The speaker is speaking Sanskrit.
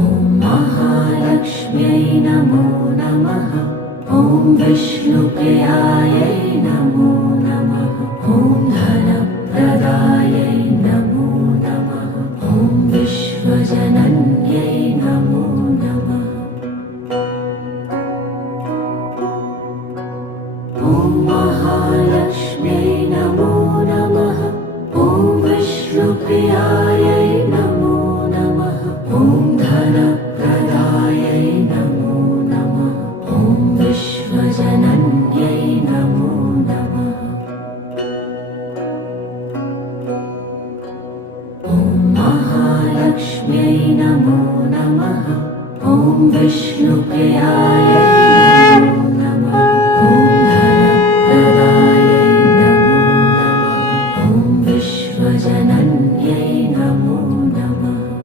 ॐ महालक्ष्म्यै नमो नमः। ॐ विष्णुप्रियायै नमो नमः। ॐ धनप्रदायै नमो नमः। ॐ विश्वजनन्यै नमो नमः। ॐ महालक्ष्म्यै नमो नमः। ॐ विष्णुप्रियायै नमो नमः। ॐ धनप्रदायै नमो नमः। ॐ विश्वजनन्यै नमो नमः। ॐ महालक्ष्म्यै नमो नमः। ॐ विष्णुप्रियायै